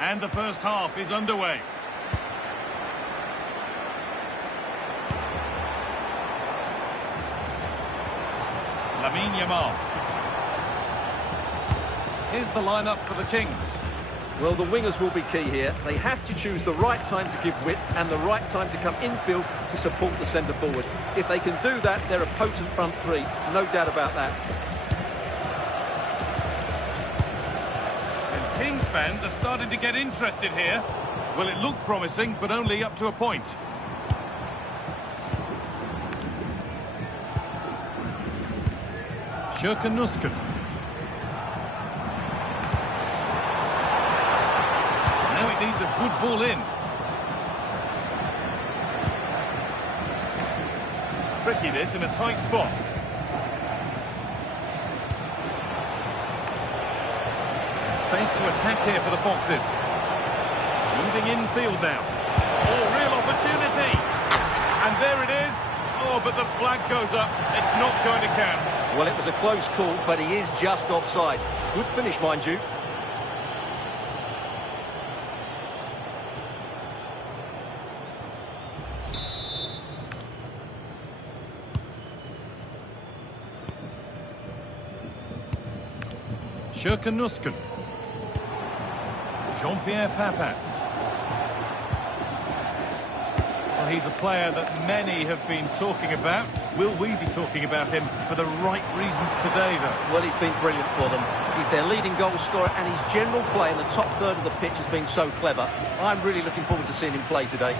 And the first half is underway. Lamine Yamal. Here's the lineup for the Kings. Well, the wingers will be key here. They have to choose the right time to give width and the right time to come infield to support the centre-forward. If they can do that, they're a potent front three. No doubt about that. And Kings fans are starting to get interested here. Well, it looked promising, but only up to a point. Nusken. Now it needs a good ball in. Tricky this in a tight spot. Space to attack here for the Foxes. Moving infield now. Oh, real opportunity. And there it is. Oh, but the flag goes up. It's not going to count. Well, it was a close call, but he is just offside. Good finish, mind you. Nusken. Jean-Pierre Papin. Well, he's a player that many have been talking about. Will we be talking about him for the right reasons today, though? Well, he's been brilliant for them. He's their leading goal scorer, and his general play in the top third of the pitch has been so clever. I'm really looking forward to seeing him play today.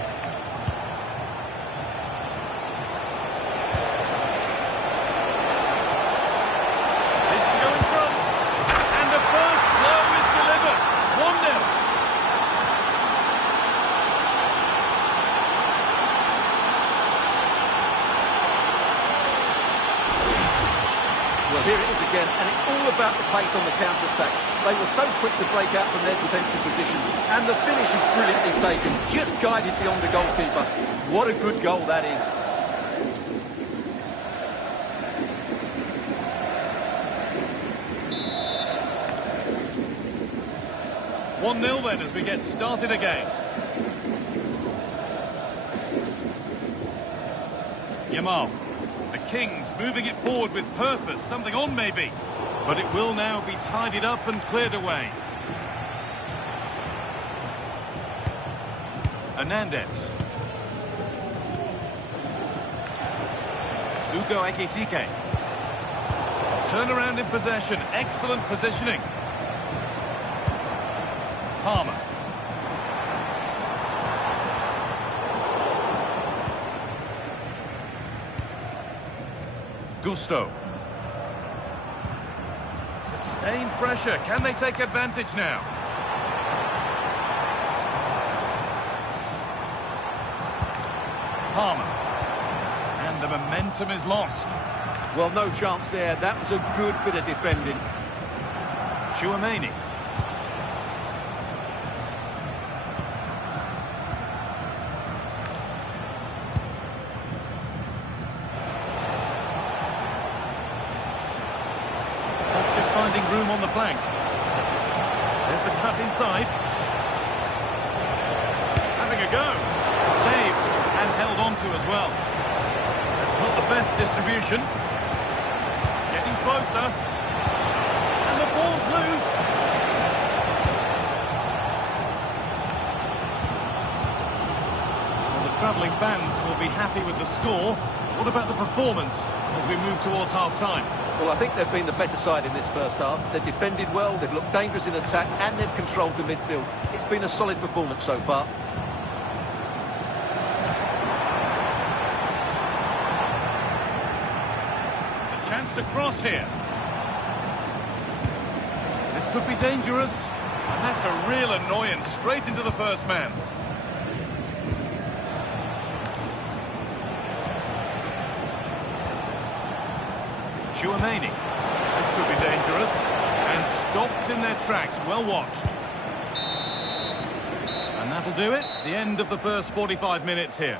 Well, here it is again, and it's all about the pace on the counter-attack. They were so quick to break out from their defensive positions, and the finish is brilliantly taken, just guided beyond the goalkeeper. What a good goal that is. One-nil then as we get started again. Yamal. The Kings moving it forward with purpose, something on maybe. But it will now be tidied up and cleared away. Hernandez. Ugo Ekitike. Turnaround in possession, excellent positioning. Palmer. Gusto. Sustained pressure. Can they take advantage now? Palmer. And the momentum is lost. Well, no chance there. That was a good bit of defending. Chouameni. Finding room on the flank. There's the cut inside. Having a go. Saved and held on to as well. That's not the best distribution. Getting closer. And the ball's loose. Well, the travelling fans will be happy with the score. What about the performance as we move towards half-time? Well, I think they've been the better side in this first half. They've defended well, they've looked dangerous in attack, and they've controlled the midfield. It's been a solid performance so far. A chance to cross here. This could be dangerous. And that's a real annoyance, straight into the first man. Chouameni. This could be dangerous. And stopped in their tracks. Well watched. And that'll do it. The end of the first 45 minutes here.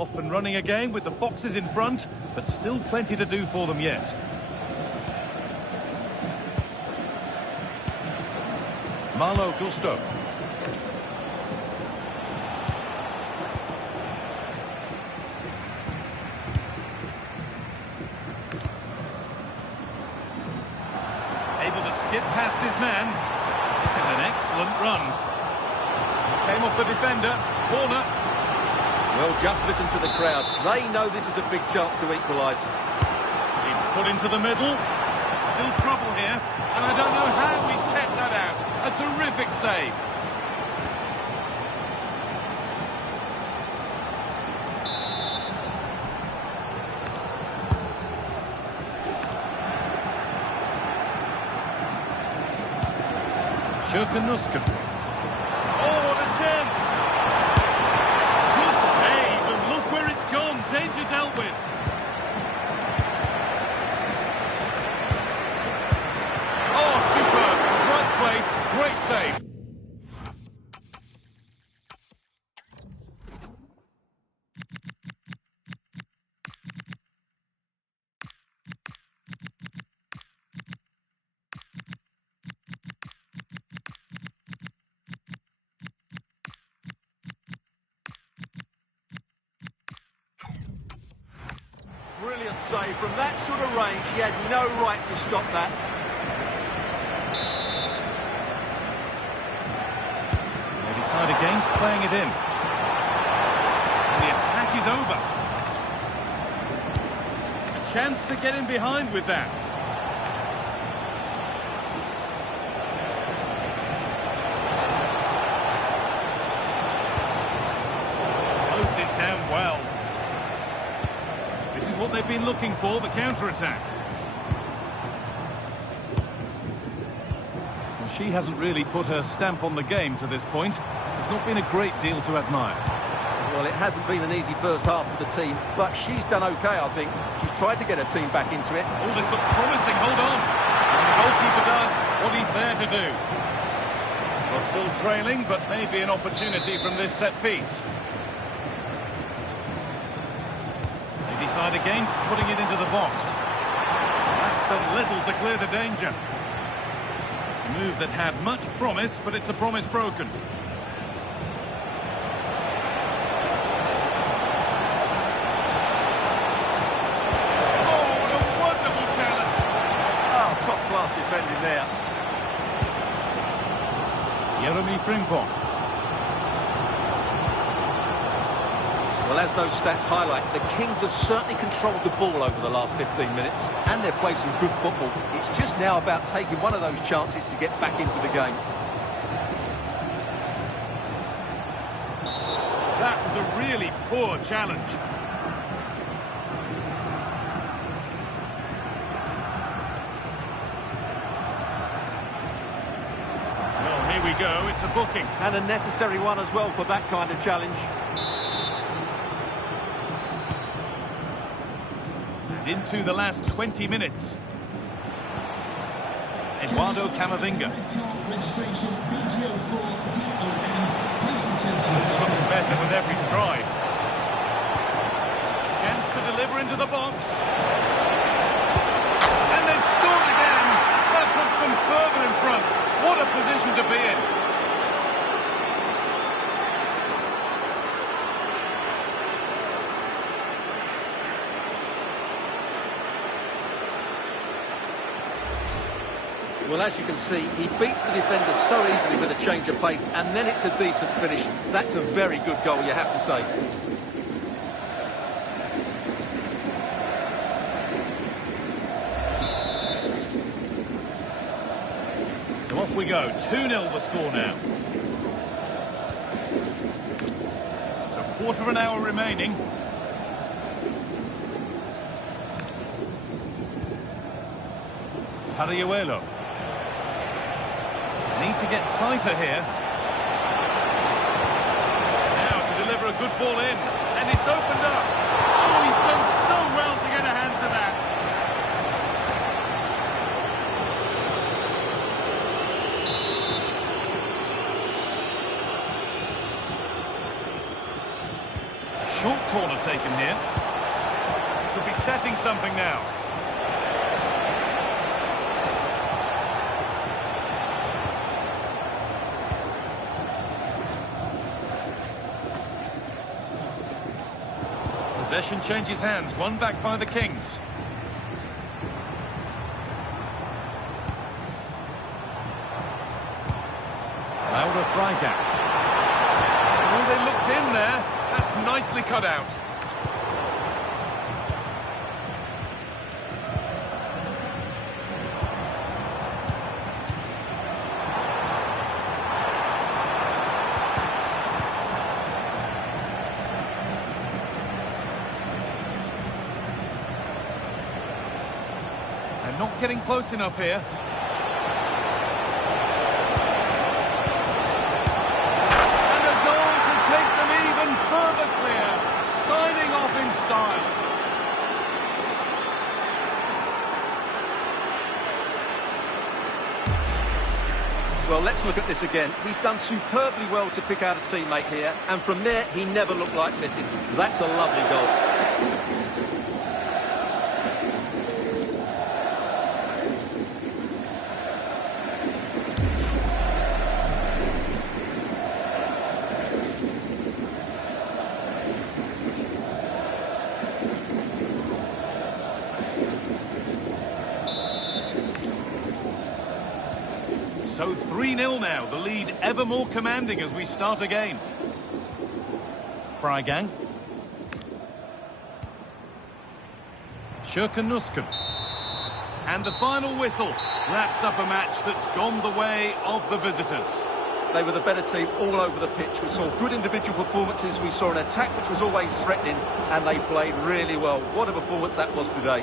off and running again with the Foxes in front, but still plenty to do for them yet. Malo Gusto. Able to skip past his man. This is an excellent run. Came off the defender. Corner. Well, just listen to the crowd. They know this is a big chance to equalise. It's put into the middle. Still trouble here. And I don't know how he's kept that out. A terrific save. Nusken. Oh, what a chance! Good save, and look where it's gone. Danger dealt with. Oh, superb. Right place, great save. Brilliant save. From that sort of range, he had no right to stop that. They decide against playing it in. And the attack is over. A chance to get in behind with that. Closed it down well. This is what they've been looking for, the counter-attack. Well, she hasn't really put her stamp on the game to this point. It's not been a great deal to admire. Well, it hasn't been an easy first half for the team, but she's done okay, I think. She's tried to get her team back into it. Oh, this looks promising, hold on. And the goalkeeper does what he's there to do. Well, still trailing, but maybe an opportunity from this set piece. Decide against putting it into the box. That's done little to clear the danger. A move that had much promise, but it's a promise broken. Oh, what a wonderful challenge! Oh, top-class defending there. Jeremy Frimpong. Well, as those stats highlight, the Kings have certainly controlled the ball over the last 15 minutes, and they've played some good football. It's just now about taking one of those chances to get back into the game. That was a really poor challenge. Well, here we go, it's a booking. And a necessary one as well for that kind of challenge. Into the last 20 minutes. Eduardo Camavinga. Looking better with every stride. Chance to deliver into the box. And they've scored again. That puts them further in front. What a position to be in. Well, as you can see, he beats the defender so easily with a change of pace, and then it's a decent finish. That's a very good goal, you have to say. So off we go. 2-0 the score now. So quarter of an hour remaining. Pariuelo. Need to get tighter here. Now to deliver a good ball in. And it's opened up. Oh, he's done so well to get a hand to that. short corner taken here. Could be setting something now. Possession changes hands, one back by the Kings. Laura Freigang. Oh, they looked in there. That's nicely cut out. And not getting close enough here. Signing off in style. Well, let's look at this again. He's done superbly well to pick out a teammate here, and from there, he never looked like missing. That's a lovely goal. So 3-0 now, the lead ever more commanding as we start again. Freigang. Schürken-Nusken. And the final whistle wraps up a match that's gone the way of the visitors. They were the better team all over the pitch. We saw good individual performances, we saw an attack which was always threatening, and they played really well. What a performance that was today.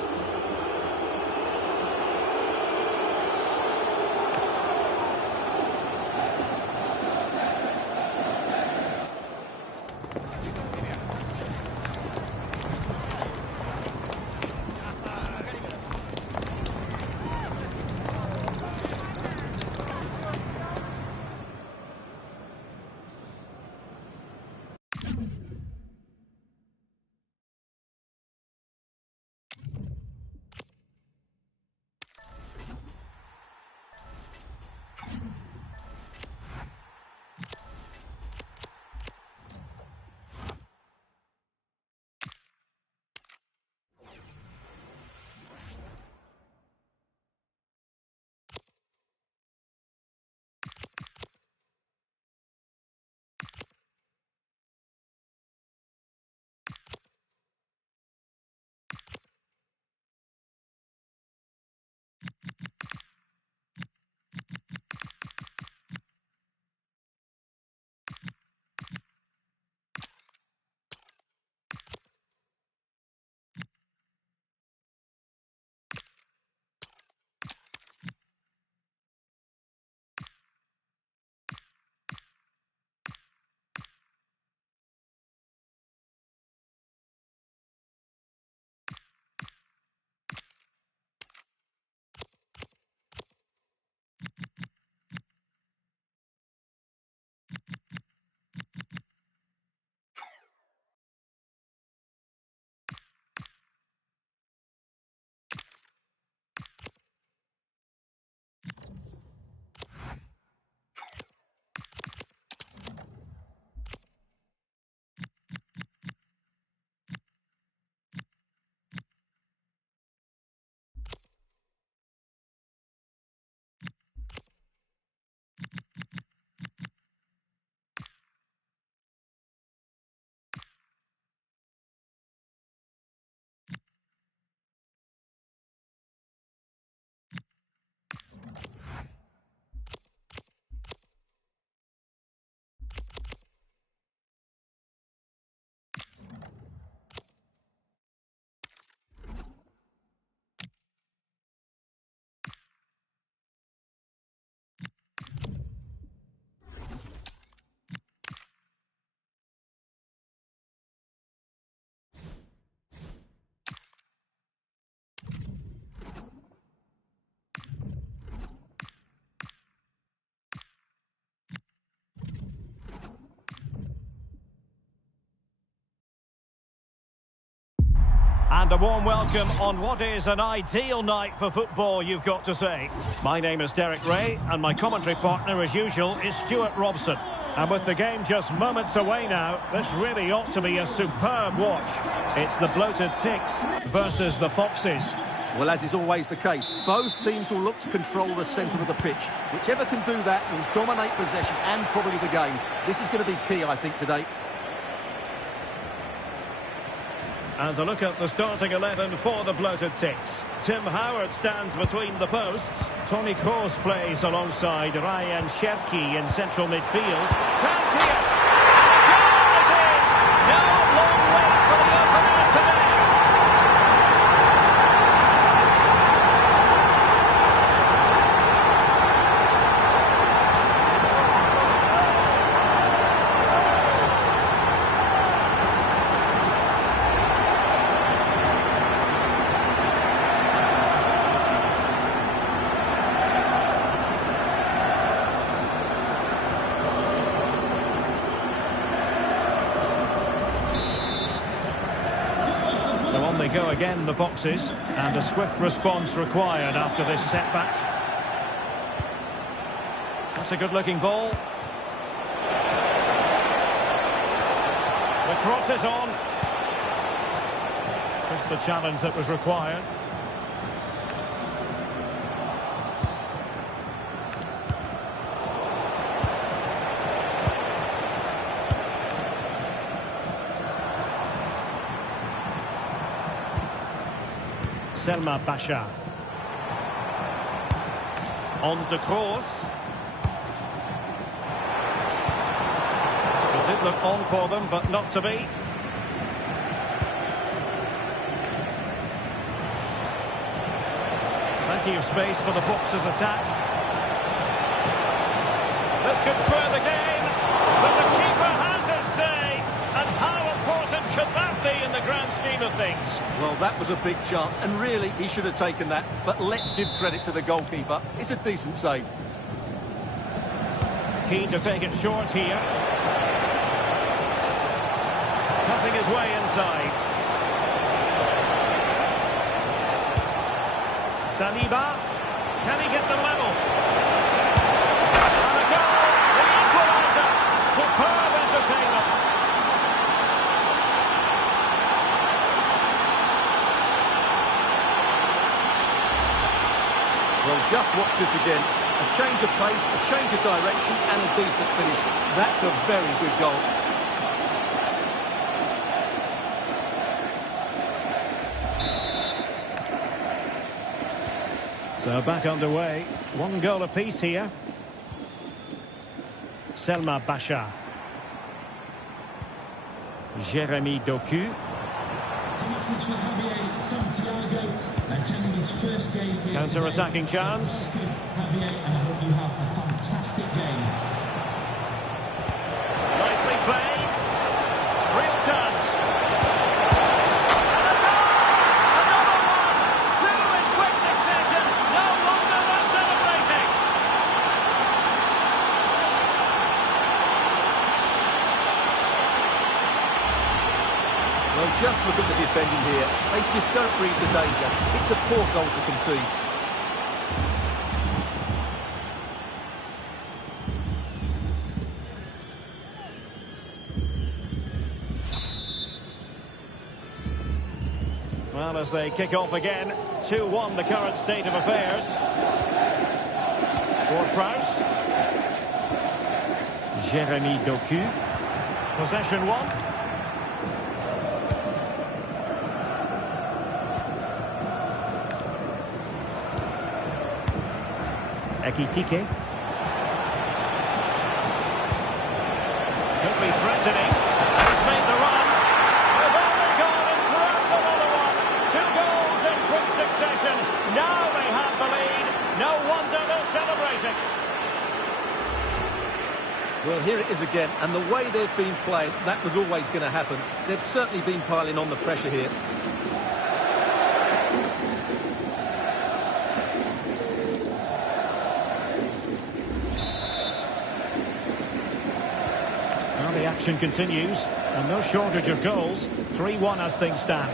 And a warm welcome on what is an ideal night for football, you've got to say. My name is Derek Ray, and my commentary partner, as usual, is Stuart Robson. And with the game just moments away now, this really ought to be a superb watch. It's the bloated Ticks versus the Foxes. Well, as is always the case, both teams will look to control the centre of the pitch. Whichever can do that will dominate possession and probably the game. This is going to be key, I think, today. And a look at the starting 11 for the bloated Ticks. Tim Howard stands between the posts. Tony Kroos plays alongside Ryan Cherki in central midfield. Chance here! And goal it is! No long wait for the opener today. So on they go again, the Foxes, and a swift response required after this setback. That's a good-looking ball. The cross is on. Just the challenge that was required. Selma Basha. On to Kroos. It did look on for them, but not to be. Plenty of space for the Foxes' attack. This could spur the game, but the keeper has his say. And how important could that be in the grand scheme of things? Well, that was a big chance, and really, he should have taken that. But let's give credit to the goalkeeper. It's a decent save. Keen to take it short here. Cutting his way inside. Saliba. Can he get the level? And a goal! The equaliser! Superb entertainment! Well, just watch this again. A change of pace, a change of direction, and a decent finish. That's a very good goal. So back underway. One goal apiece here. Selma Basha. Jeremy Doku. Counter-attacking chance. Javier, and I hope you have a fantastic game. Nicely played. Real chance. And a goal! Another one! Two in quick succession. No wonder they're celebrating. Well, just look at the defending here. They just don't read the danger. It's a poor goal to concede. Well, as they kick off again, 2-1 the current state of affairs. Ward-Prowse. Jeremy Doku. Possession one. Ekitike. Could be threatening. He's made the run. They've only gone and grabbed another one. 2 goals in quick succession. Now they have the lead. No wonder they're celebrating. Well, here it is again, and the way they've been playing, that was always going to happen. They've certainly been piling on the pressure here. Well, the action continues, and no shortage of goals. 3-1 as things stand.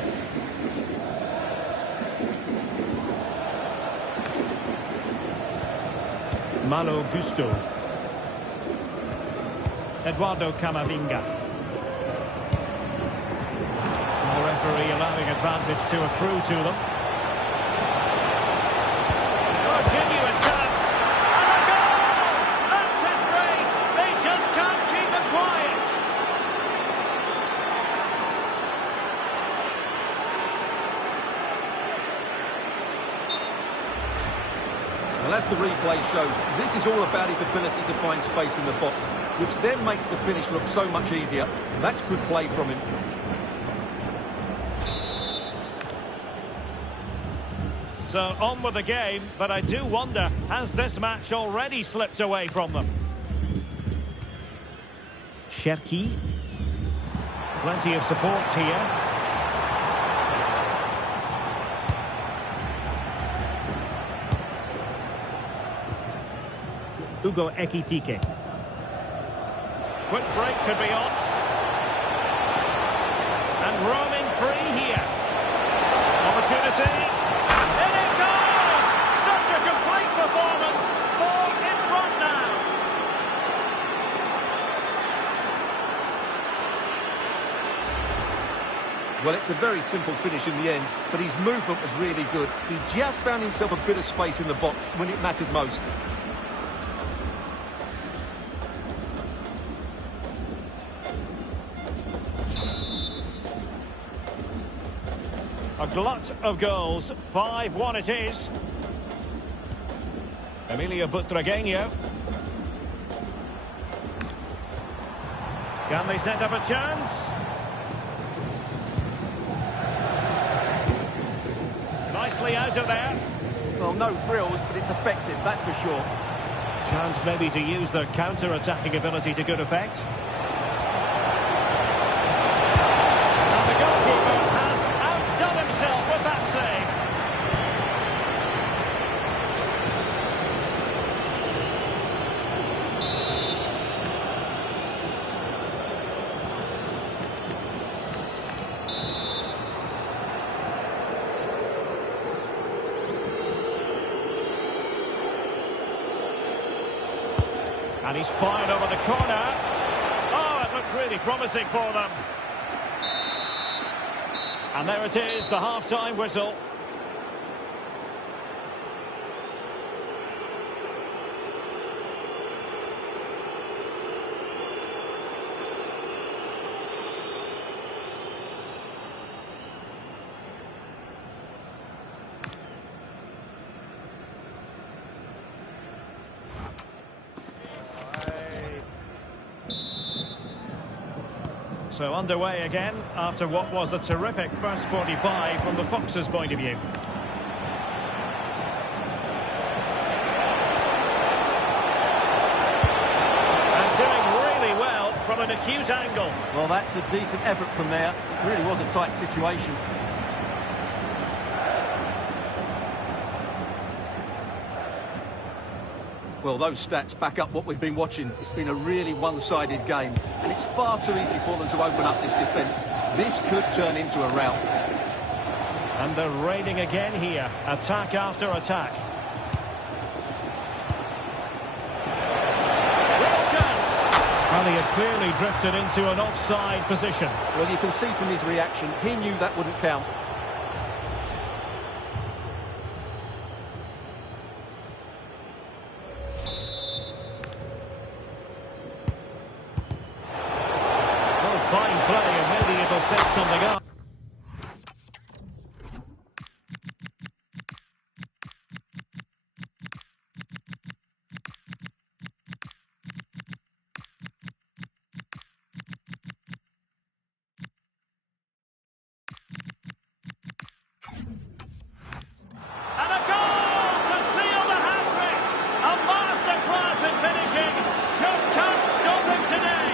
Malo Gusto. Eduardo Camavinga. The referee allowing advantage to accrue to them. Oh, genuine chance. And a goal! That's his brace. They just can't keep them quiet. Well, as the replay shows, this is all about his ability to find space in the box, which then makes the finish look so much easier. That's good play from him. So on with the game, but I do wonder, has this match already slipped away from them? Cherki. Plenty of support here. Hugo Ekitike. Quick break could be on. And roaming free here. Opportunity. In it goes! Such a complete performance. 4 in front now. Well, it's a very simple finish in the end, but his movement was really good. He just found himself a bit of space in the box when it mattered most. A glut of goals. 5-1 it is. Emilio Butragueño. Can they set up a chance? Nicely out of there. Well, no frills, but it's effective, that's for sure. Chance maybe to use their counter-attacking ability to good effect. And the goalkeeper has outdone himself with that save. And he's fired over the corner. Oh, it looked really promising for them. And there it is, the half-time whistle. So underway again after what was a terrific first 45 from the Foxes' point of view. And doing really well from an acute angle. Well, that's a decent effort from there. It really was a tight situation. Well, those stats back up what we've been watching. It's been a really one-sided game, and it's far too easy for them to open up this defence. This could turn into a rout. And they're raiding again here. Attack after attack. Real chance! Well, he had clearly drifted into an offside position. Well, you can see from his reaction, he knew that wouldn't count. Fine play, and maybe it'll set something up. And a goal to seal the hat-trick! A masterclass in finishing. Just can't stop him today.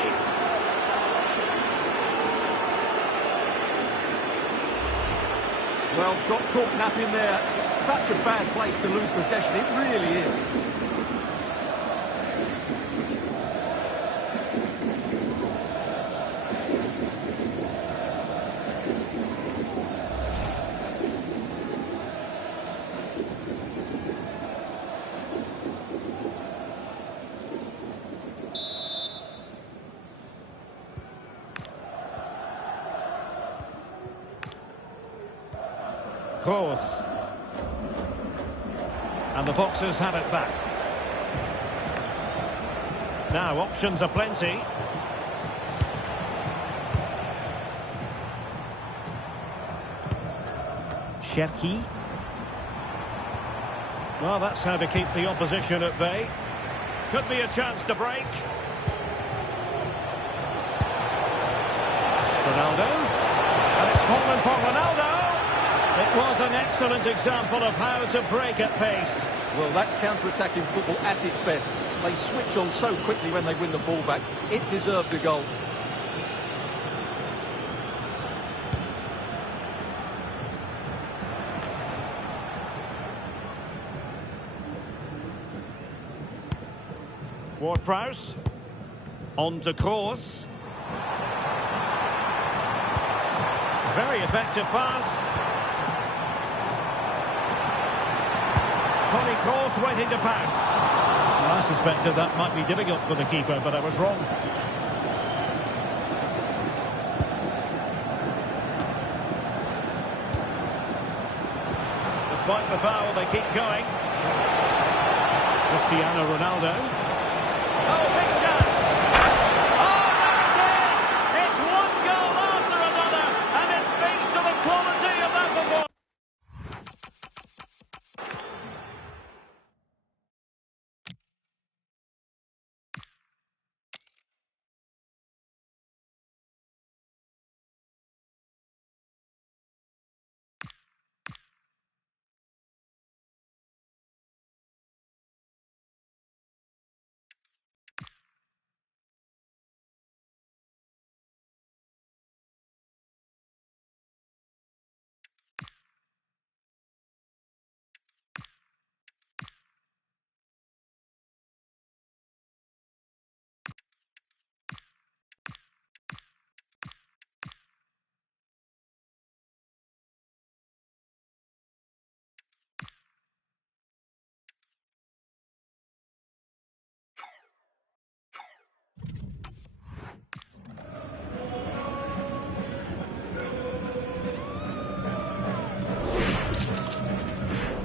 Well, got caught napping there. It's such a bad place to lose possession. It really is. Close. And the Foxes have it back. Now, options are plenty. Cherki. Well, that's how to keep the opposition at bay. Could be a chance to break. Ronaldo. And it's fallen for Ronaldo. It was an excellent example of how to break at pace. Well, that's counter-attacking football at its best. They switch on so quickly when they win the ball back. It deserved a goal. Ward-Prowse. On to course. Very effective pass. Tony Kroos waiting to pounce. Well, I suspected that might be difficult for the keeper, but I was wrong. Despite the foul, they keep going. Cristiano Ronaldo. Oh, big chance! Oh, there it is! It's one goal after another, and it speaks to the quality of that performance.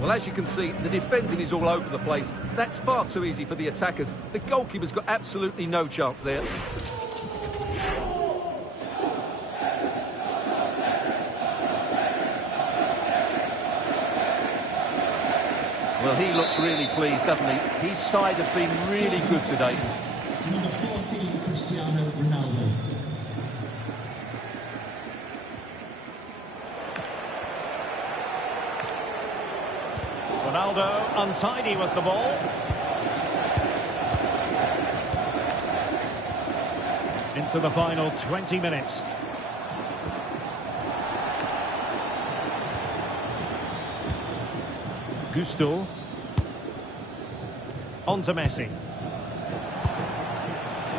Well, as you can see, the defending is all over the place. That's far too easy for the attackers. The goalkeeper's got absolutely no chance there. Well, he looks really pleased, doesn't he? His side have been really good today. Number 14, Cristiano Ronaldo. Ronaldo untidy with the ball. Into the final 20 minutes. Gusto. On to Messi.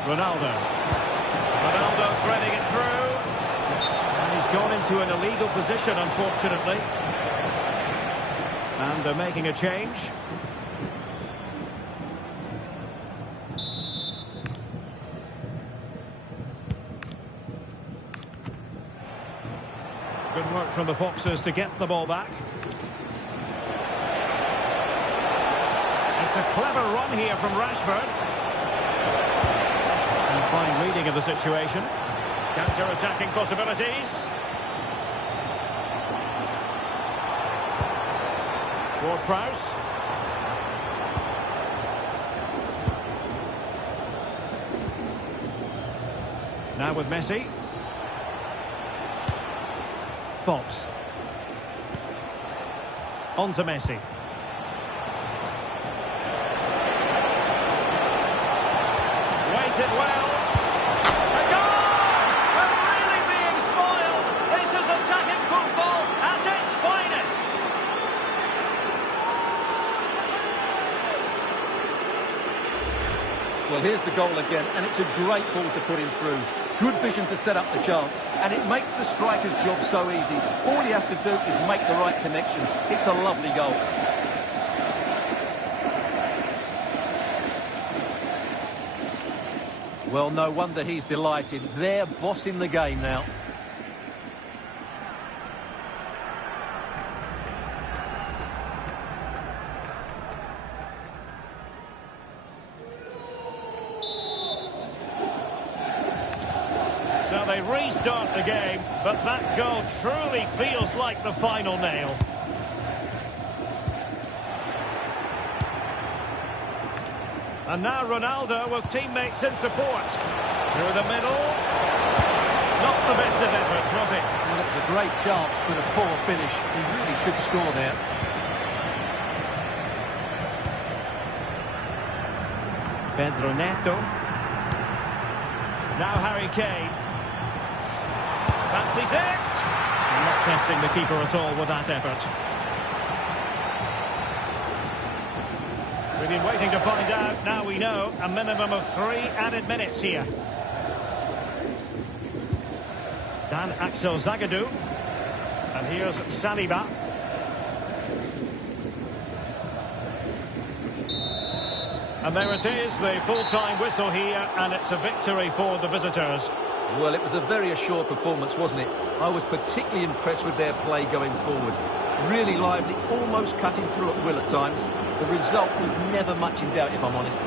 Ronaldo. Ronaldo threading it through. And he's gone into an illegal position, unfortunately. And they're making a change. Good work from the Foxes to get the ball back. It's a clever run here from Rashford. And fine reading of the situation. Counter-attacking possibilities. Ward-Prowse. Now with Messi. Fox. On to Messi. Weighted well. A goal! We're really being spoiled. This is attacking football at its finest. Well, here's the goal again, and it's a great ball to put him through. Good vision to set up the chance, and it makes the striker's job so easy. All he has to do is make the right connection. It's a lovely goal. Well, no wonder he's delighted. They're bossing the game now. they restart the game, but that goal truly feels like the final nail. And now Ronaldo with teammates in support. Through the middle. Not the best of efforts, was it? Well, it was a great chance, but a poor finish. He really should score there. Pedro Neto. Now Harry Kane. Fancies it. Not testing the keeper at all with that effort. We've been waiting to find out. Now we know. A minimum of 3 added minutes here. Dan Axel Zagadou. And here's Saliba. And there it is, the full-time whistle here, and it's a victory for the visitors. Well, it was a very assured performance, wasn't it? I was particularly impressed with their play going forward. Really lively, almost cutting through at will at times. The result was never much in doubt, if I'm honest.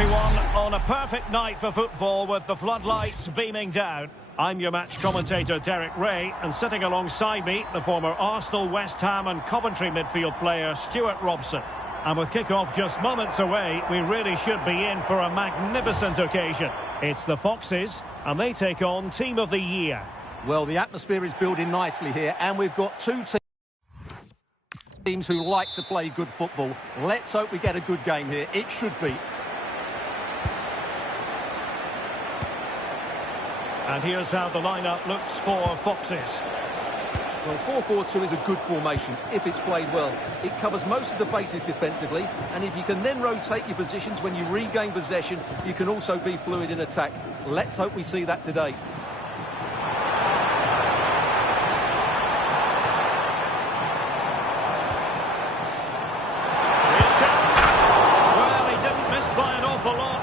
everyone on a perfect night for football with the floodlights beaming down. I'm your match commentator Derek Ray, and sitting alongside me, the former Arsenal, West Ham and Coventry midfield player Stuart Robson. And with kick-off just moments away, we really should be in for a magnificent occasion. It's the Foxes, and they take on Team of the Year. Well, the atmosphere is building nicely here, and we've got two teams who like to play good football. Let's hope we get a good game here. It should be. And here's how the lineup looks for Foxes. Well, 4-4-2 is a good formation if it's played well. It covers most of the bases defensively, and if you can then rotate your positions when you regain possession, you can also be fluid in attack. Let's hope we see that today. Well, he didn't miss by an awful lot.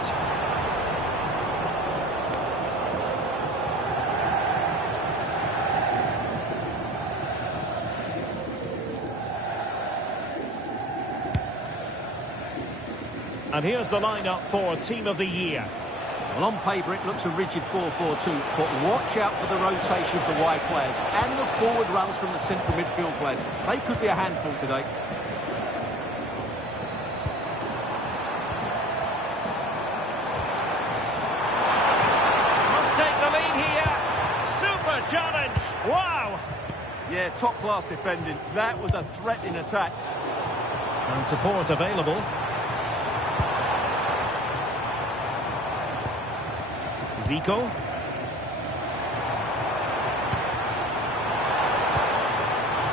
And here's the lineup for Team of the Year. Well, on paper it looks a rigid 4-4-2, but watch out for the rotation of the wide players and the forward runs from the central midfield players. They could be a handful today. Must take the lead here. Super challenge. Wow. Yeah, top-class defending. That was a threat in attack. And support available. Zico.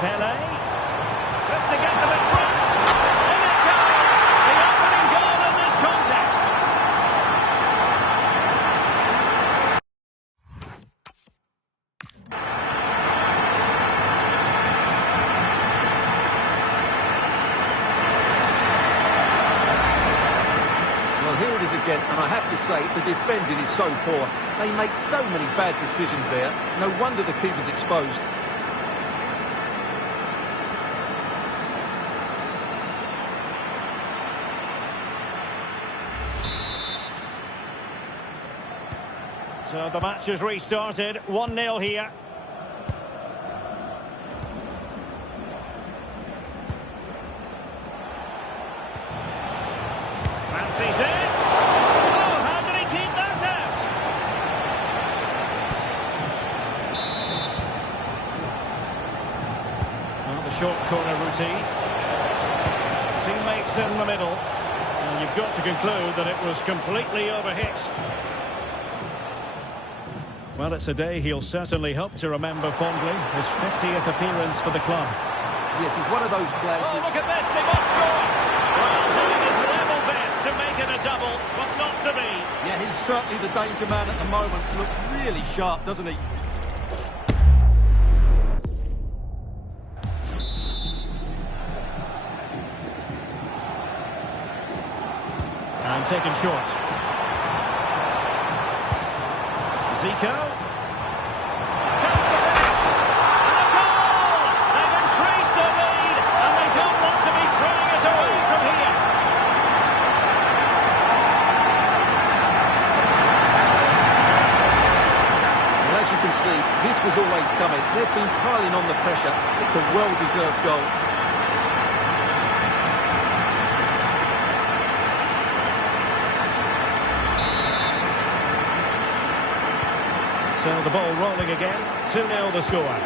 Pele. Just to get them in front. In it goes. The opening goal in this contest. Well, here it is again, and I have to say, the defending is so poor. They make so many bad decisions there. No wonder the keeper's exposed. So the match has restarted. 1-0 here. Fancies it. Oh, how did he keep that out? Well, the short corner routine. Teammates in the middle. And you've got to conclude that it was completely overhit. Well, it's a day he'll certainly hope to remember fondly. His 50th appearance for the club. Yes, he's one of those players. Oh, look at this, they must score! Well, doing his level best to make it a double, but not to be. Yeah, he's certainly the danger man at the moment. Looks really sharp, doesn't he? And taken short. Zico. Chance to finish. And a goal! They've increased their lead, and they don't want to be throwing it away from here. Well, as you can see, this was always coming. They've been piling on the pressure. It's a well-deserved goal. So the ball rolling again. 2-0 the score.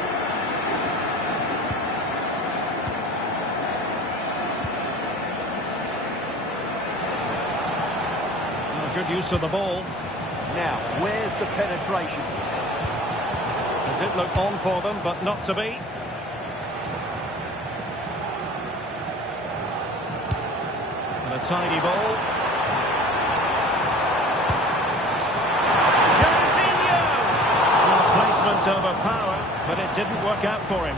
Oh, good use of the ball. Now, where's the penetration? It did look on for them, but not to be. And a tiny ball. Over power, but it didn't work out for him.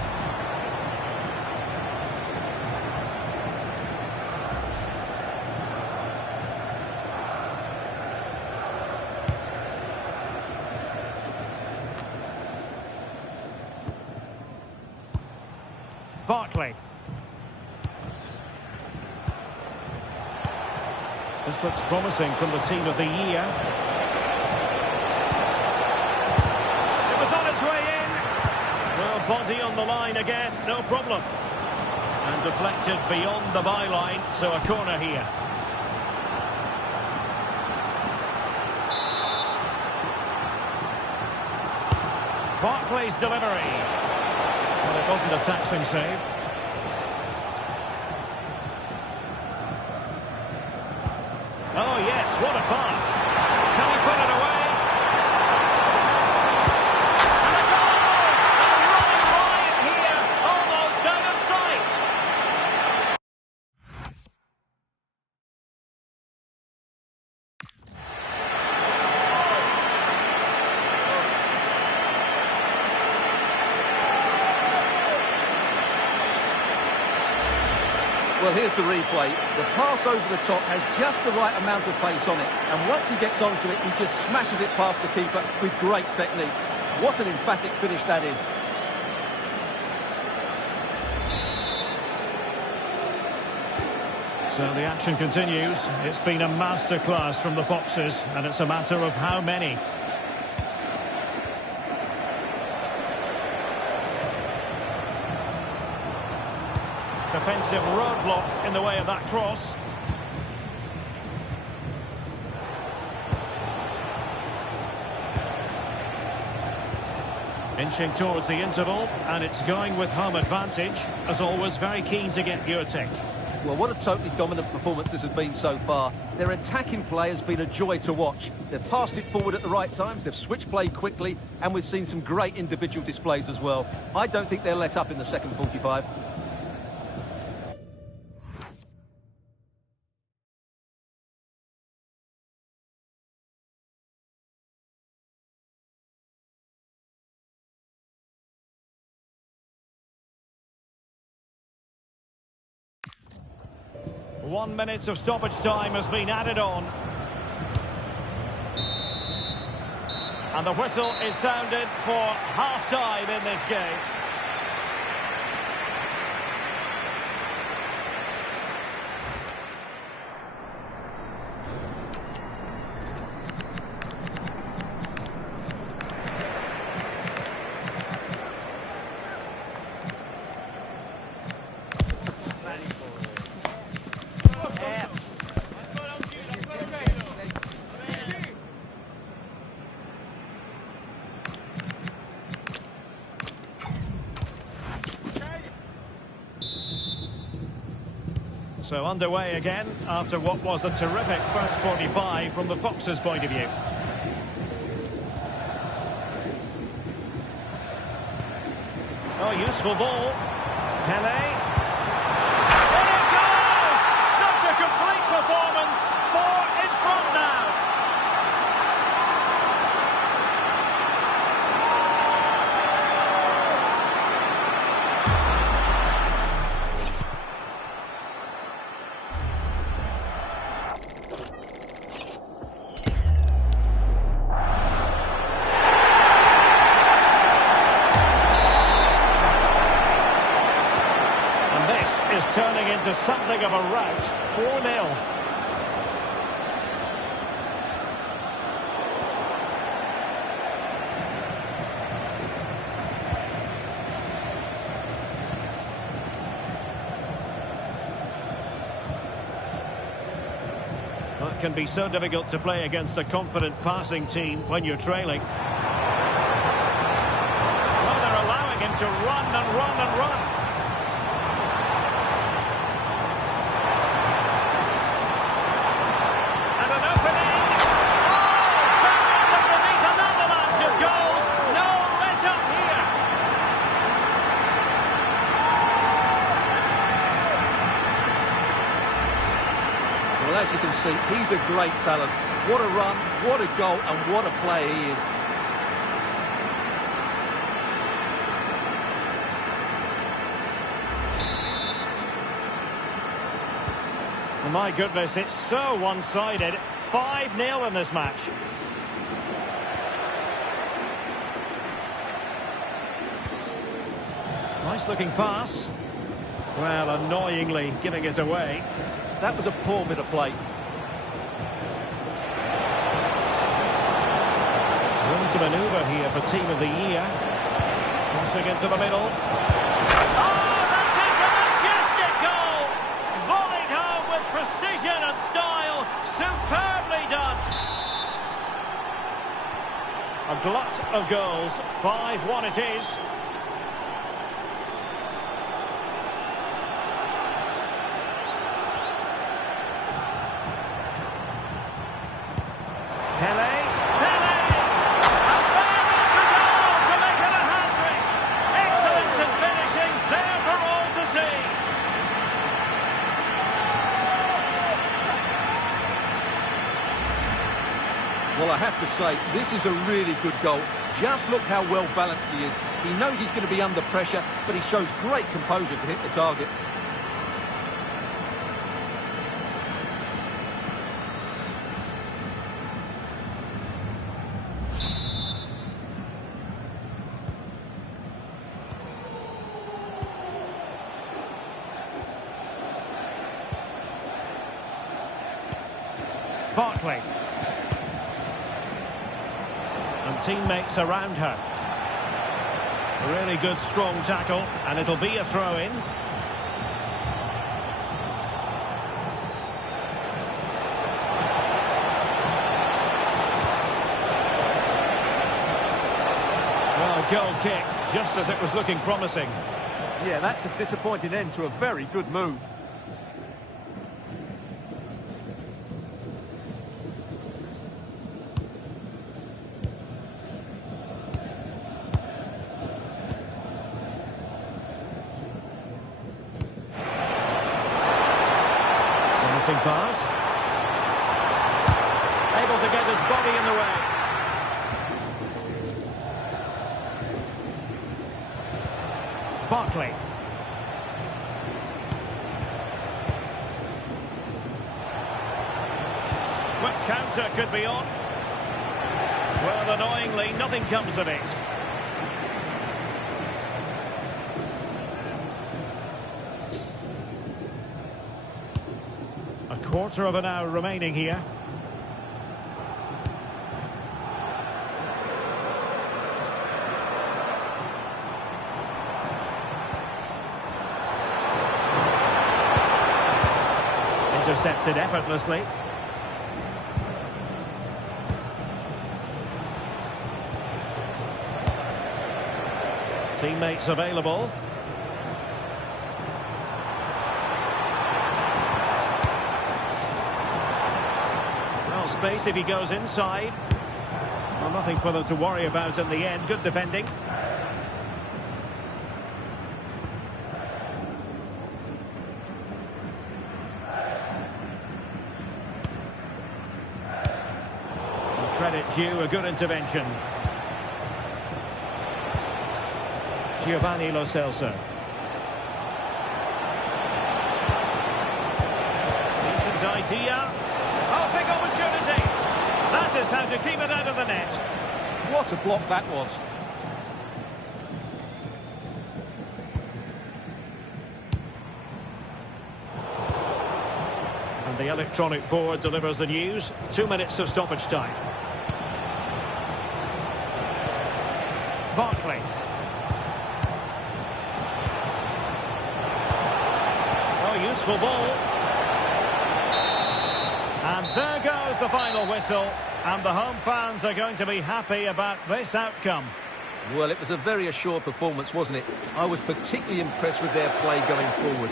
Barkley. This looks promising from the team of the year. It was on its way in. Well, body on the line again, no problem. And deflected beyond the byline, so a corner here. Barclay's delivery. Well, it wasn't a taxing save. Oh, yes, what a pass. Can he put it away? And a goal! A running riot here, almost out of sight. Well, here's the replay. The pass over the top has just the right amount of pace on it. And once he gets onto it, he just smashes it past the keeper with great technique. What an emphatic finish that is. So the action continues. It's been a masterclass from the Foxes, and it's a matter of how many. Defensive roadblock in the way of that cross. Inching towards the interval, and it's going with home advantage. As always, very keen to get your take. Well, what a totally dominant performance this has been so far. Their attacking play has been a joy to watch. They've passed it forward at the right times, they've switched play quickly, and we've seen some great individual displays as well. I don't think they'll let up in the second 45. One minute of stoppage time has been added on. And the whistle is sounded for half-time in this game. So underway again after what was a terrific first 45 from the Foxes' point of view. Oh, useful ball. Pele. In it goes! Such a complete performance. 4 in front now. Turning into something of a rout. 4-0. Well, it can be so difficult to play against a confident passing team when you're trailing. Well, they're allowing him to run and run and run. Well, as you can see, he's a great talent. What a run, what a goal, and what a player he is. My goodness, it's so one-sided. 5-0 in this match. Nice-looking pass. Well, annoyingly giving it away. That was a poor bit of play. to manoeuvre here for Team of the Year. Crossing into the middle. Oh, that is a majestic goal! Volleyed home with precision and style. Superbly done. A glut of goals. 5-1 it is. Well, I have to say, this is a really good goal. Just look how well balanced he is. He knows he's going to be under pressure, but he shows great composure to hit the target. Barkley. And teammates around her. A really good, strong tackle, and it'll be a throw-in. Well, goal kick, just as it was looking promising. Yeah, that's a disappointing end to a very good move. Pass. Able to get his body in the way. Barkley. Quick counter could be on. Well, annoyingly, nothing comes of it. Quarter of an hour remaining here. Intercepted effortlessly. Teammates available. Space if he goes inside. Well, nothing for them to worry about in the end. Good defending. Credit due, a good intervention. Giovanni Lo Celso. Decent idea. Oh, big opportunity. That is how to keep it out of the net. What a block that was. And the electronic board delivers the news. 2 minutes of stoppage time. Barkley. Oh, useful ball. And there goes the final whistle, and the home fans are going to be happy about this outcome. Well, it was a very assured performance, wasn't it? I was particularly impressed with their play going forward.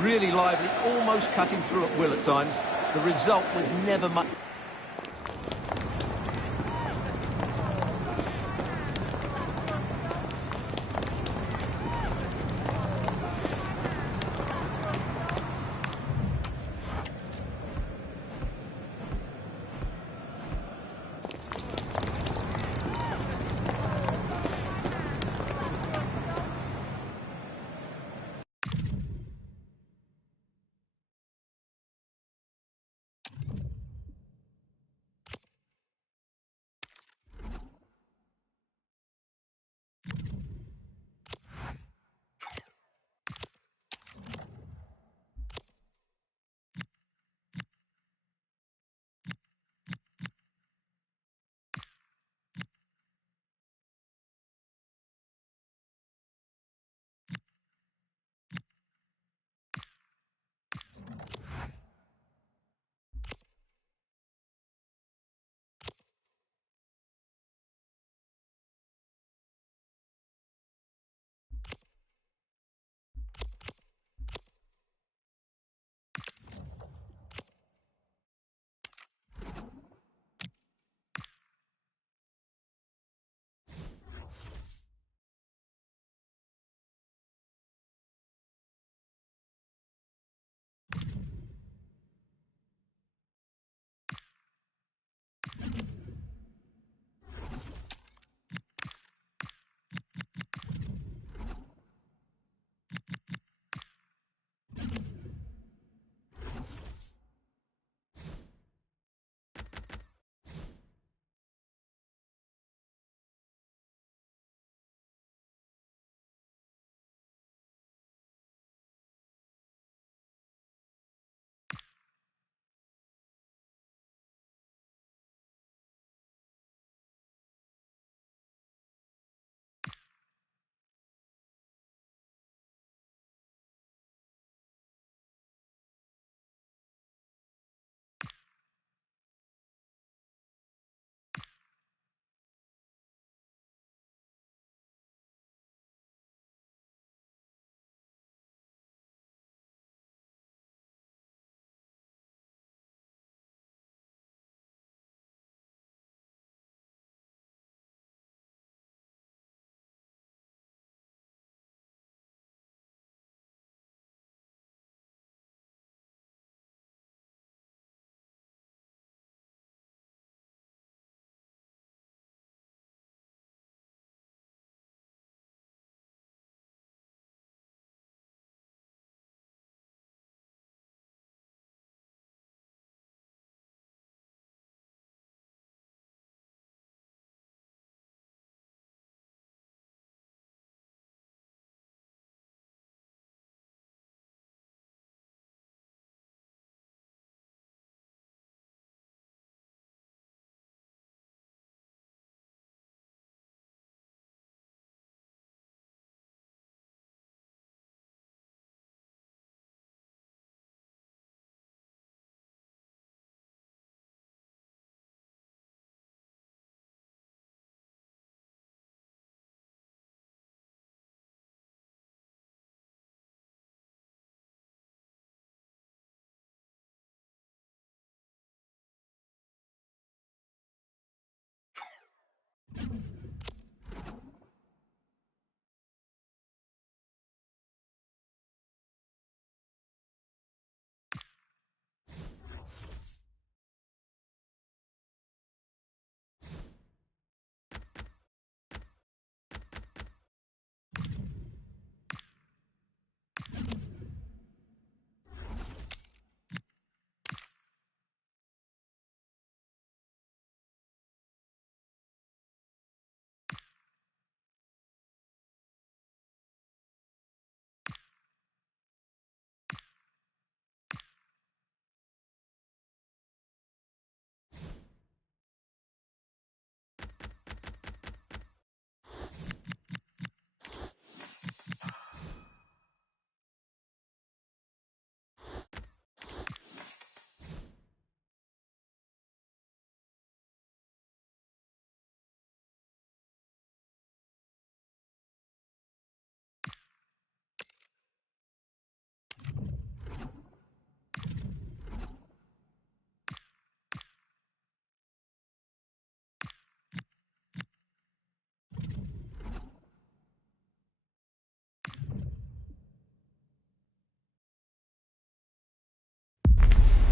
Really lively, almost cutting through at will at times. The result was never much...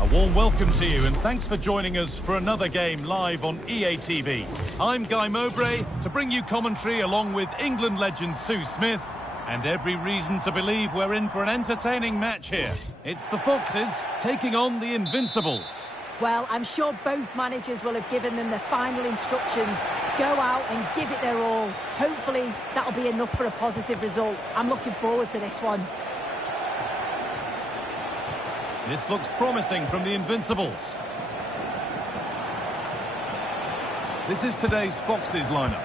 A warm welcome to you and thanks for joining us for another game live on EA TV. I'm Guy Mowbray to bring you commentary along with England legend Sue Smith, and every reason to believe we're in for an entertaining match here. It's the Foxes taking on the Invincibles. Well, I'm sure both managers will have given them the final instructions. Go out and give it their all. Hopefully that'll be enough for a positive result. I'm looking forward to this one. This looks promising from the Invincibles. This is today's Foxes lineup.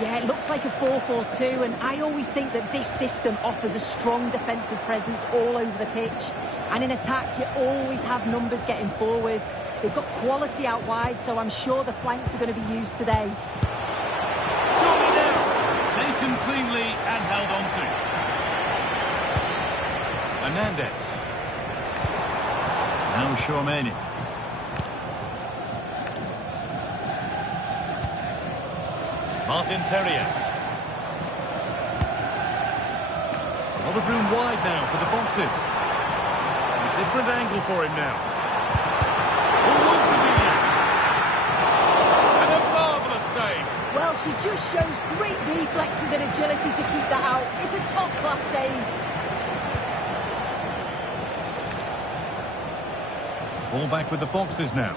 Yeah, it looks like a 4-4-2, and I always think that this system offers a strong defensive presence all over the pitch. And in attack, you always have numbers getting forward. They've got quality out wide, so I'm sure the flanks are going to be used today. Surely now, taken cleanly and held on to. Hernandez. Now Shawmeni. Martin Terrier. A lot of room wide now for the Foxes. A different angle for him now. And a marvellous save. Well, she just shows great reflexes and agility to keep that out. It's a top-class save. Ball back with the Foxes now.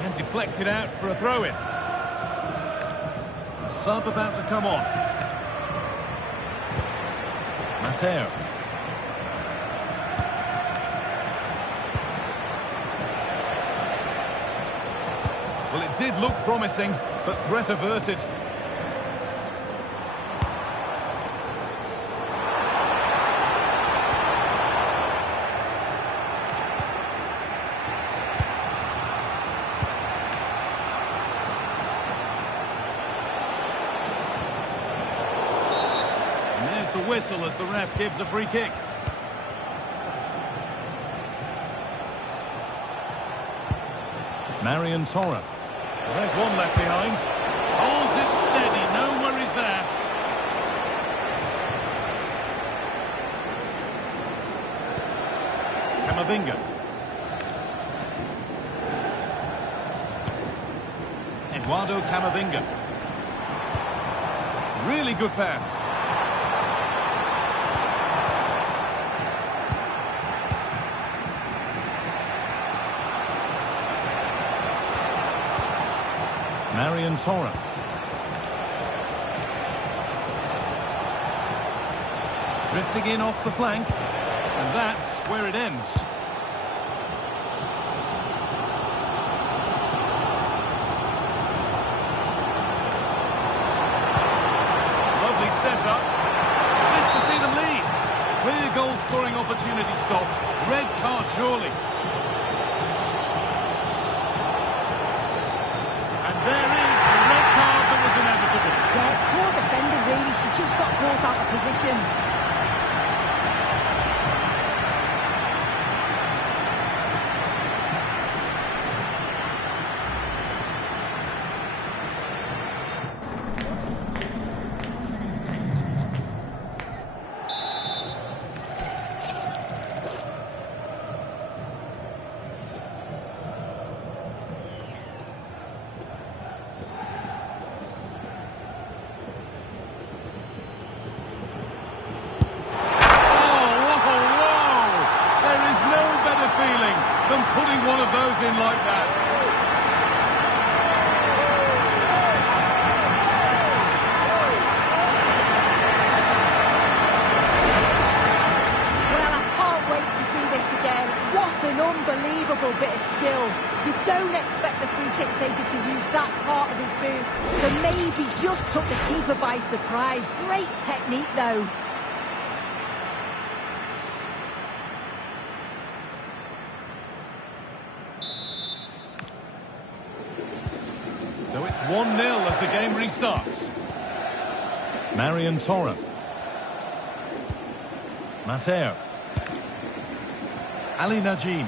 And deflected out for a throw-in. Sub about to come on. Mateo. Well, it did look promising, but threat averted. And there's the whistle as the ref gives a free kick. Marion Torra. Well, there's one left behind. Holds it steady, no worries there. Camavinga. Eduardo Camavinga. Really good pass. Marion Torra. Drifting in off the flank, and that's where it ends. Lovely setup. Nice to see them lead. Clear goal-scoring opportunity stopped. Red card surely. There is the red card that was inevitable. Yeah, it's poor defending, really. She just got caught out of position. Putting one of those in like that. Well, I can't wait to see this again. What an unbelievable bit of skill. You don't expect the free kick taker to use that part of his boot, so maybe just took the keeper by surprise. Great technique, though. So it's 1-0 as the game restarts. Marion Torra. Mateo. Ali Najim.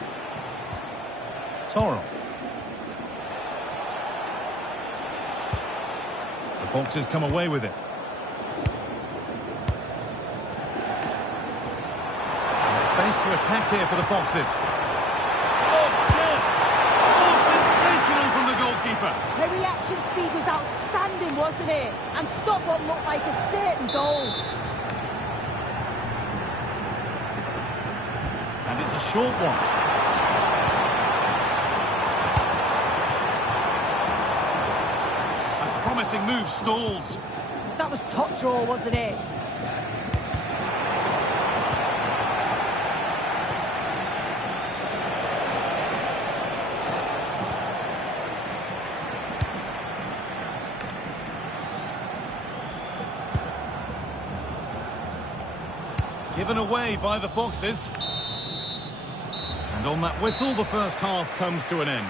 Toro. The Foxes come away with it. And space to attack here for the Foxes. Oh, chance! Oh, sensational from the goalkeeper. Her reaction speed was outstanding, wasn't it? And stopped what looked like a certain goal. And it's a short one. A promising move stalls. That was top draw, wasn't it? Given away by the Foxes. And on that whistle, the first half comes to an end.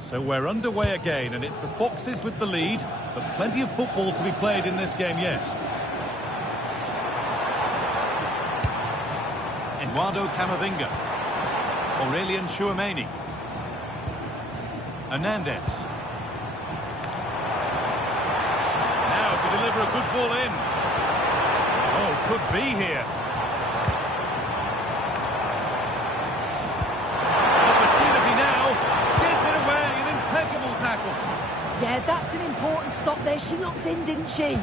So we're underway again, and it's the Foxes with the lead, but plenty of football to be played in this game yet. Eduardo Camavinga. Aurelian Chouameni. Hernandez. Now to deliver a good ball in. Oh, could be here. Opportunity now. Gets it away. An impeccable tackle. Yeah, that's an important stop there. She looked in, didn't she?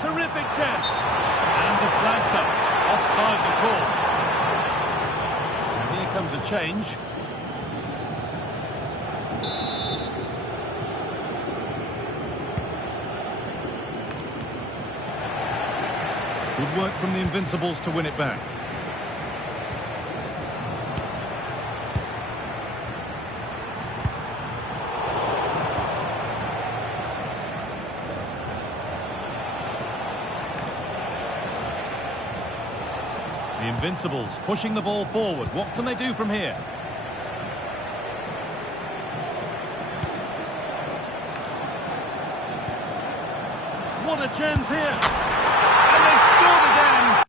Terrific chance. And the flag's up. Offside the call. And here comes a change. Good work from the Invincibles to win it back. The Invincibles pushing the ball forward. What can they do from here? What a chance here! And they scored again!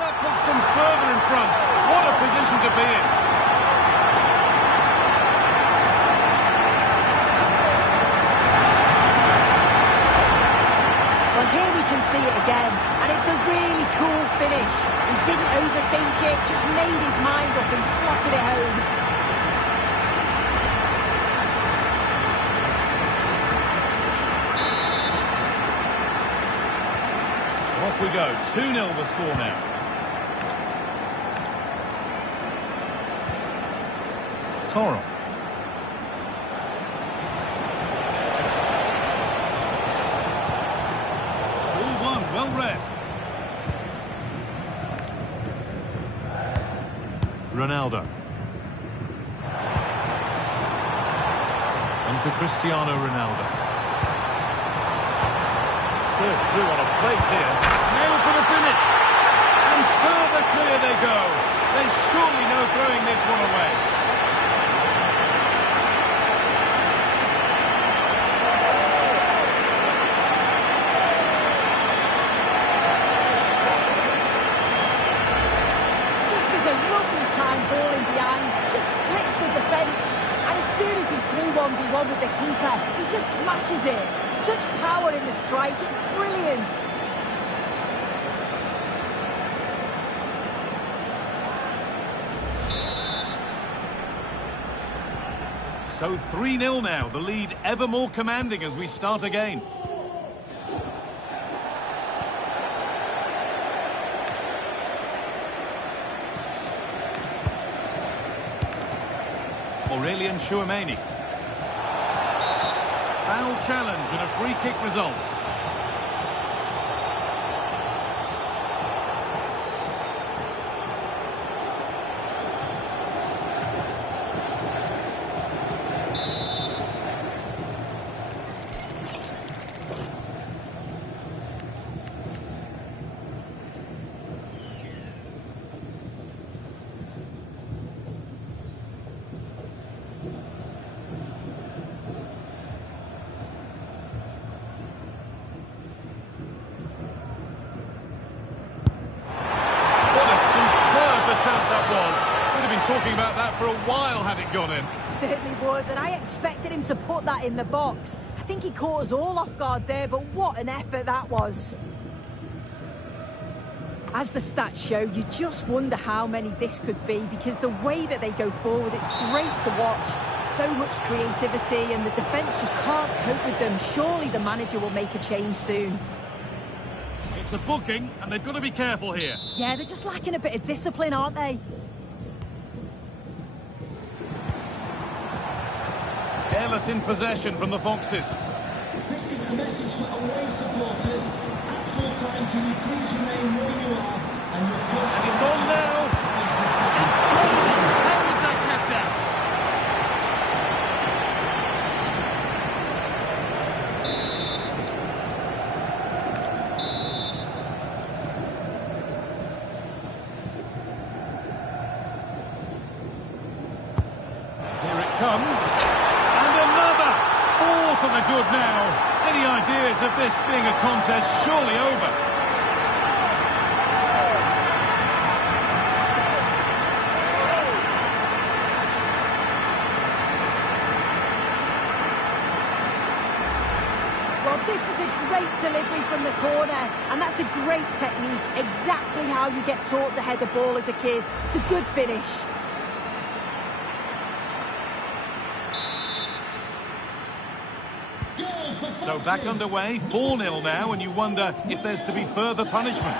That puts them further in front. What a position to be in. Well, here we can see it again, and it's a really cool finish. He didn't overthink it, just made his mind up and slotted it home. Off we go. 2-0 the score now. Toro. Ball one, well read. Ronaldo. On to Cristiano Ronaldo. Served through on a plate here. Nailed for the finish. And further clear they go. There's surely no throwing this one away. This is a lovely time ball in behind, just splits the defence. And as soon as he's through 1v1 with the keeper, he just smashes it. Such power in the strike, it's brilliant. So 3-0 now, the lead ever more commanding as we start again. Aurelian Chouameni. Foul challenge and a free kick results. Talking about that for a while had it gone in. Certainly would, and I expected him to put that in the box. I think he caught us all off guard there, but what an effort that was. As the stats show, you just wonder how many this could be, because the way that they go forward, it's great to watch. So much creativity, and the defence just can't cope with them. Surely the manager will make a change soon. It's a booking, and they've got to be careful here. Yeah, they're just lacking a bit of discipline, aren't they? Careless in possession from the Foxes. This is a message for away supporters. At full time, can you please remain where you are? And your coach... And it's on now. How was that kept out? Here it comes. To the good now. Any ideas of this being a contest surely over? Well, this is a great delivery from the corner, and that's a great technique. Exactly how you get taught to head the ball as a kid. It's a good finish. So back underway, 4-0 now, and you wonder if there's to be further punishment.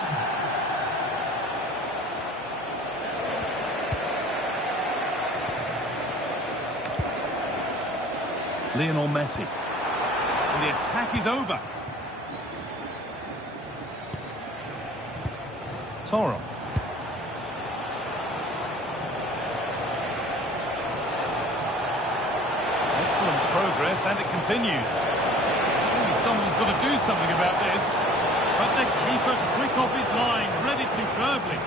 Lionel Messi. And the attack is over. Toro. Excellent progress, and it continues. Someone's got to do something about this. But the keeper quick off his line, read it superbly.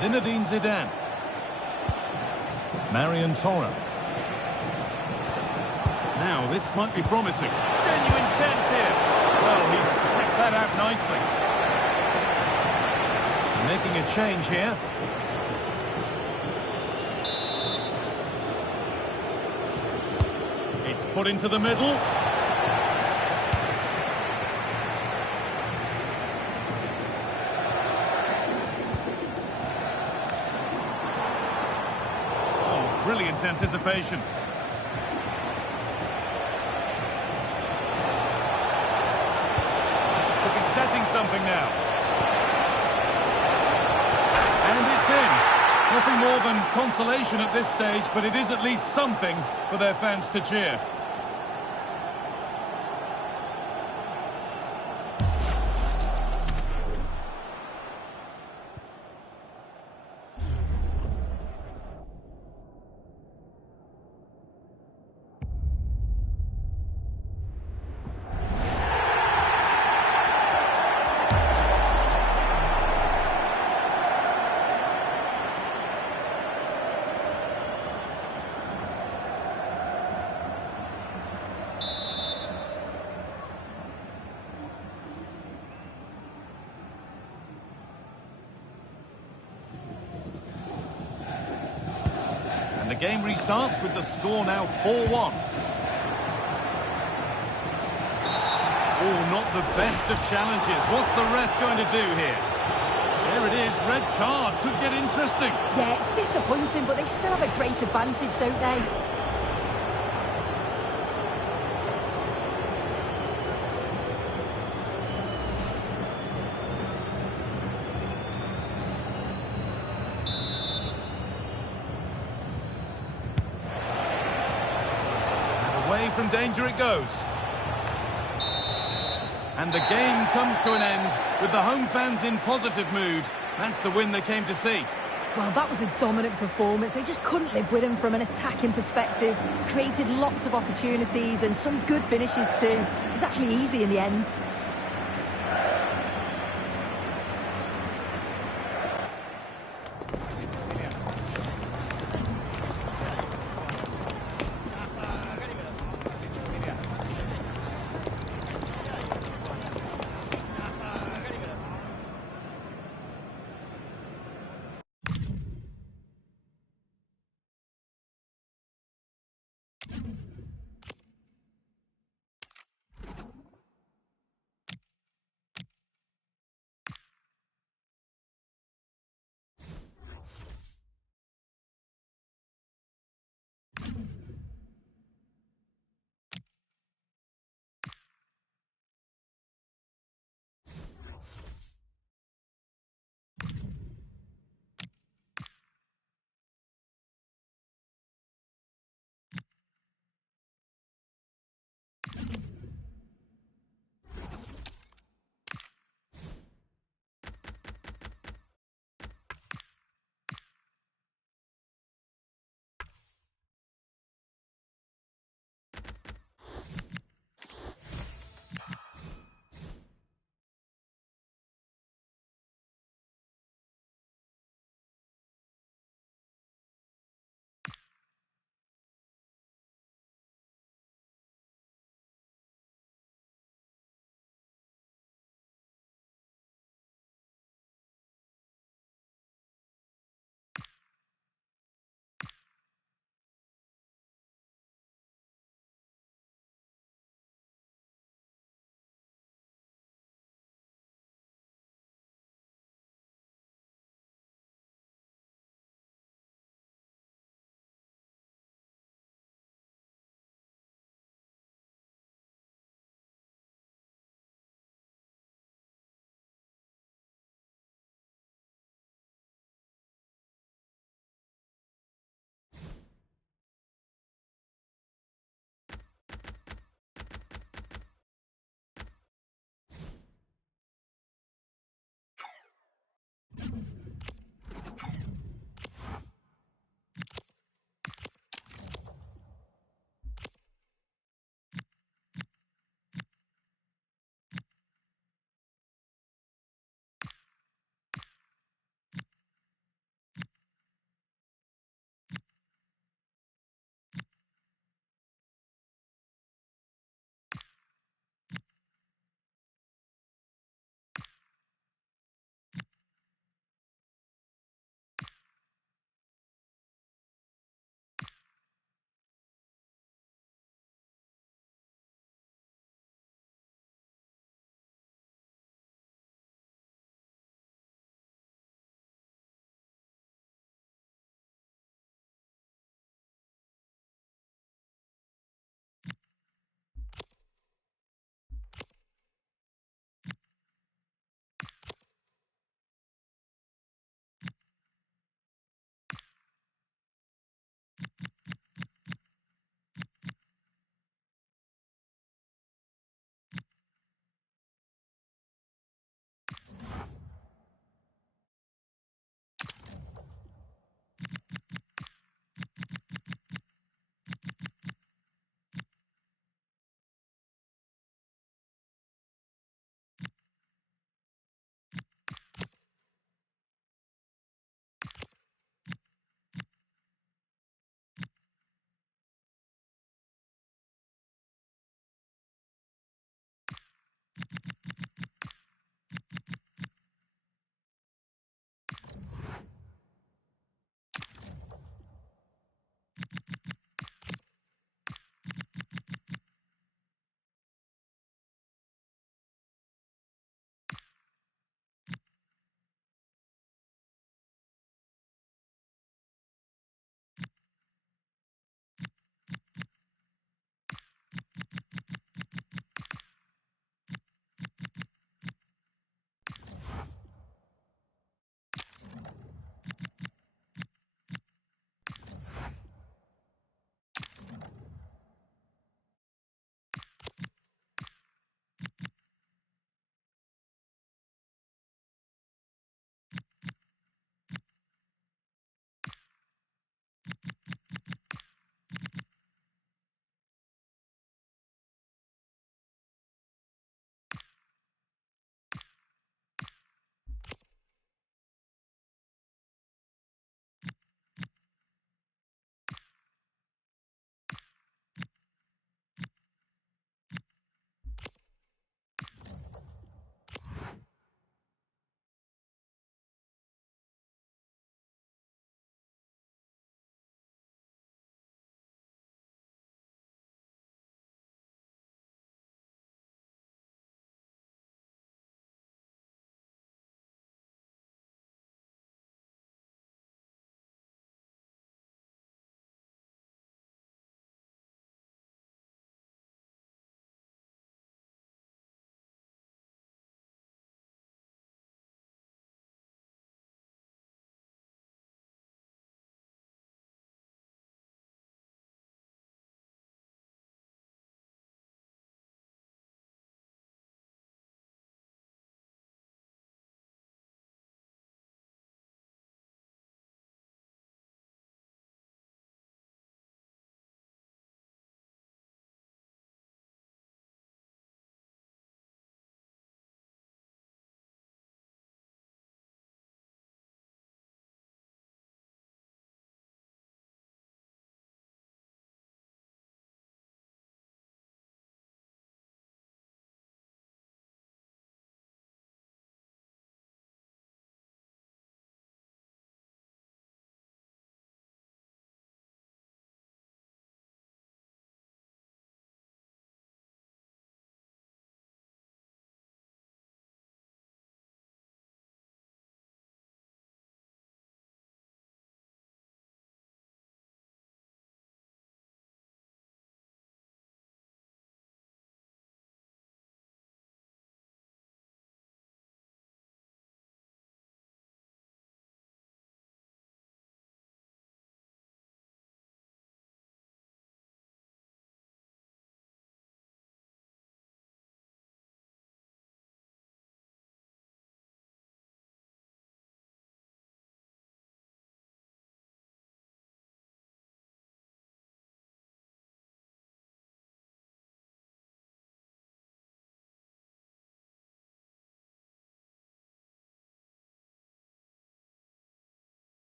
Zinedine Zidane. Marion Toro. Now, this might be promising. Genuine chance here. Well, he's kept that out nicely. Making a change here. It's put into the middle. Oh, brilliant anticipation. Could be setting something now. And it's in. Nothing more than consolation at this stage, but it is at least something for their fans to cheer. And the game restarts with the score now 4-1. Oh, not the best of challenges. What's the ref going to do here? There it is, red card. Could get interesting. Yeah, it's disappointing, but they still have a great advantage, don't they? away from danger it goes. And the game comes to an end with the home fans in positive mood. That's the win they came to see. Well, that was a dominant performance. They just couldn't live with him from an attacking perspective. Created lots of opportunities and some good finishes too. It was actually easy in the end.